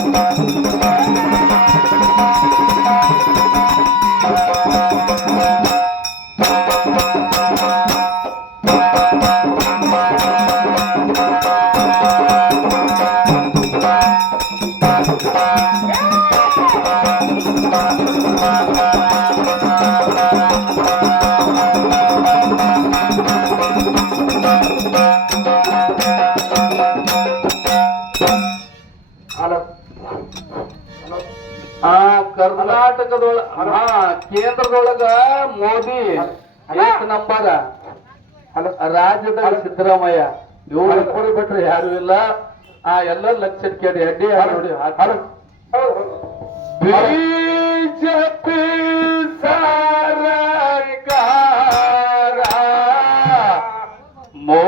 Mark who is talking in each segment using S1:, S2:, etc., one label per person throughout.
S1: Thank you. ಕರ್ನಾಟಕದೊಳಗ ಕೇಂದ್ರದೊಳಗ Modi ಎಷ್ಟು number ರಾಜ್ಯದಲ್ಲಿ ಸಿದ್ದರಾಮಯ್ಯ. ಇವರು ಬಿಟ್ರೆ ಯಾರು ಇಲ್ಲ. ಆ ಎಲ್ಲ ಲಕ್ಷ ಕೇಳಿ ಅಡ್ಡಿ ನೋಡಿ ಬಿಜೆಪಿ ಸರ್ಕಾರ ಮೋ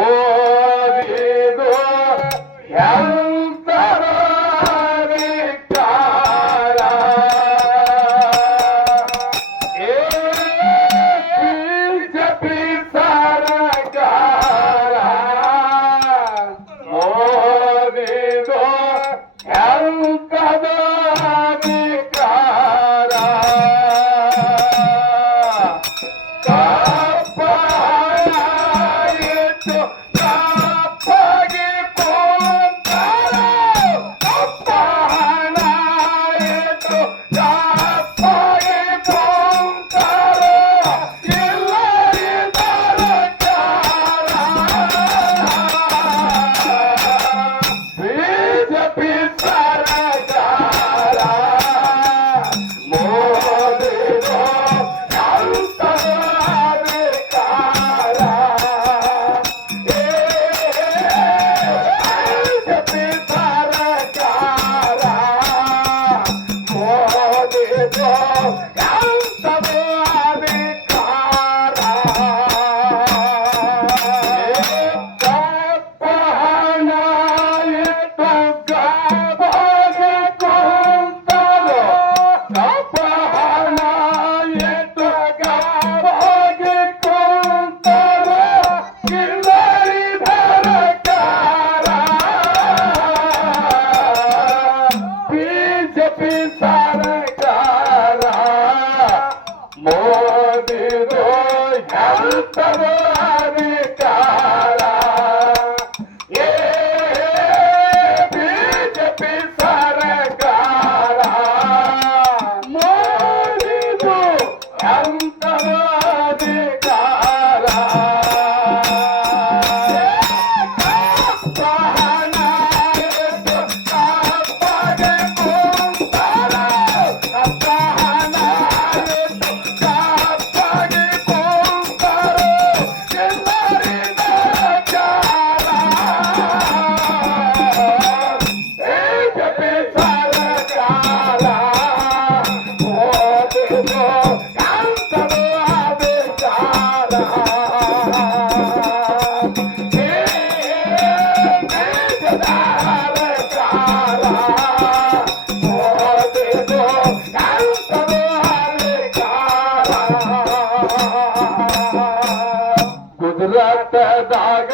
S1: ಗುಜರಾತದಾಗ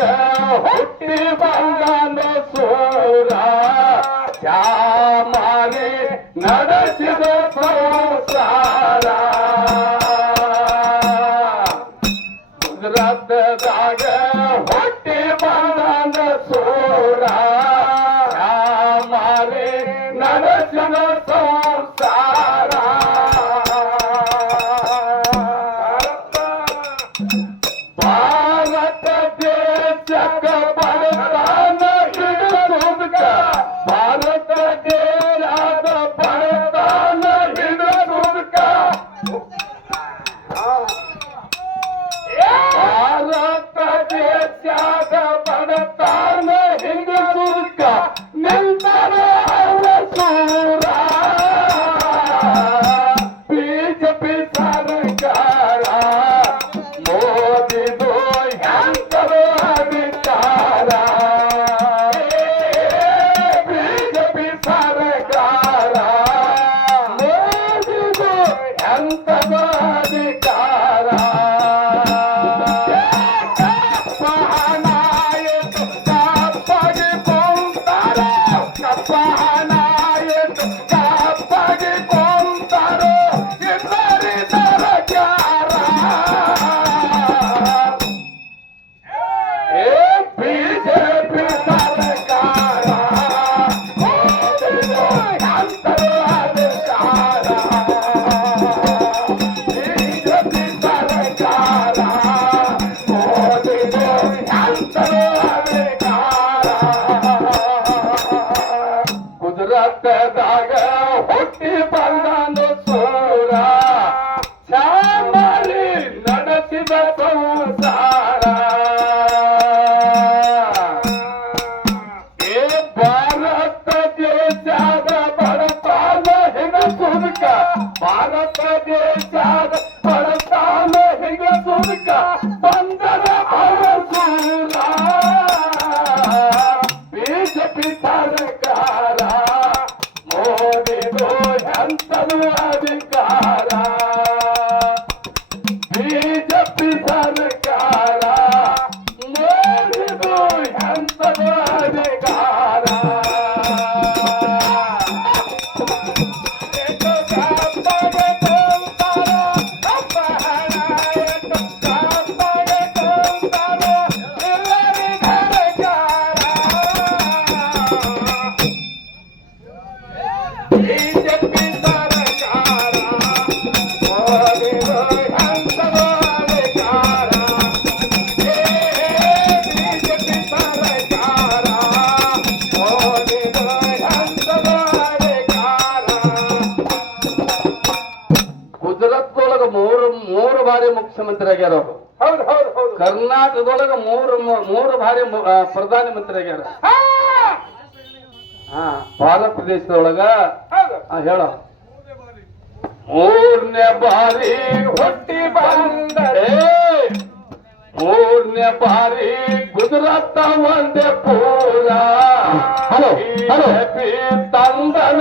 S1: ಹುಟ್ಟಿ ಬಂದಾನು ಗುಜರಾತ್ ಒಳಗ ಮೂರು ಮೂರು ಬಾರಿ ಮುಖ್ಯಮಂತ್ರಿ ಆಗ್ಯಾರ ಅವರು ಕರ್ನಾಟಕದೊಳಗ ಮೂರು ಮೂರು ಬಾರಿ ಪ್ರಧಾನಿ ಮಂತ್ರಿ ಆಗ್ಯಾರ
S2: ಹಾ
S1: ಭಾರತ ಪ್ರದೇಶದೊಳಗ ಹೇಳ. ಮೂರನೇ ಬಾರಿ ಹೊಟ್ಟಿ ಬಂದರೆ ಮೂರನೇ ಬಾರಿ ಗುಜರಾತ್ ಒಂದೇ ಪೂರ
S2: ಹಲೋ ಹಲೋ.
S1: ತಂದನ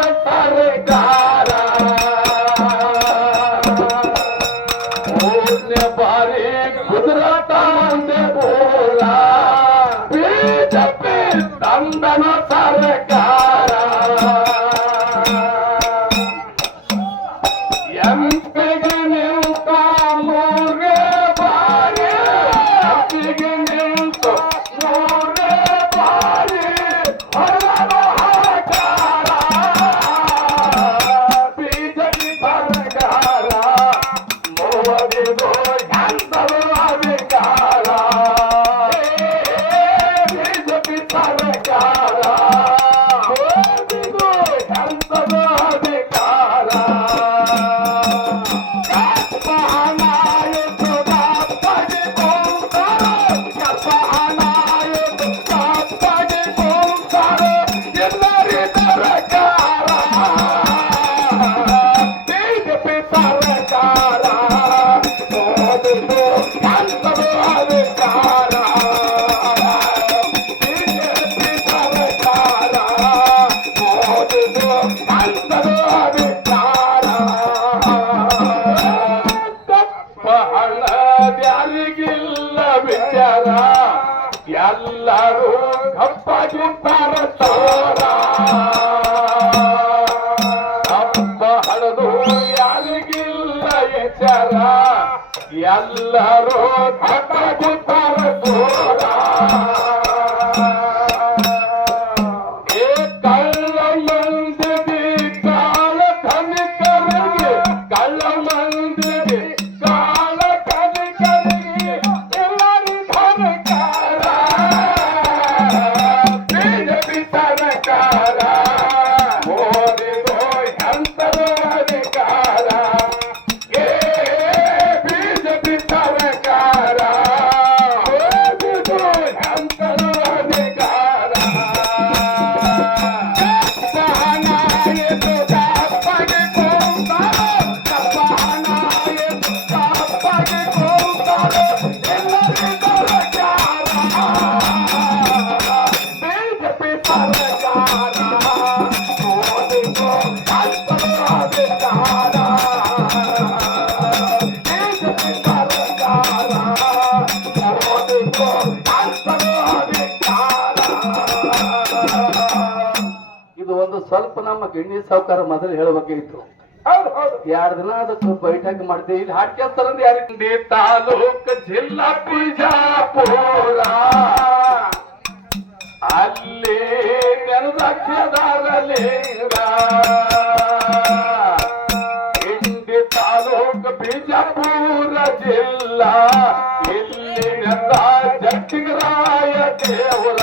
S1: ಯಾರಿಗಿಲ್ಲ ವಿಚಾರ ಎಲ್ಲರೂ ಕಪ್ಪಗೆ ಬರತಾರ ಅಪ್ಪ ಹಡದು ಯಾರಿಗಿಲ್ಲ ವಿಚಾರ ಎಲ್ಲರೂ ಕಪ್ಪಗೆ ಬರತಾರ ಇದು ಒಂದು ಸ್ವಲ್ಪ ನಮ್ಮ ಗಿಣ್ಣಿ ಸಾವುಕಾರ ಮೊದಲು ಹೇಳಬೇಕಾಗಿತ್ತು ಎರಡು ದಿನ ಅದಕ್ಕೆ ಬೈಠಕ್ ಮಾಡಿದೆ ಇಲ್ಲಿ ಹಾಡ್ ಕೇಳ್ತಾರಂದ್ರೆ ಯಾರಿಗೆ ತಾಲೂಕ್ ಜಿಲ್ಲಾ ಬಿಜಾಪುರ. ಅಲ್ಲಿ ನೆನದಾಕ್ಷದಾರಲಿಂಗ ಇಂಡಿ ತಾಲೂಕ್ ಬಿಜಾಪುರ ಜಿಲ್ಲಾ. ಇಲ್ಲಿ ಜಟ್ಟಿಗರಾಯ ದೇವರ.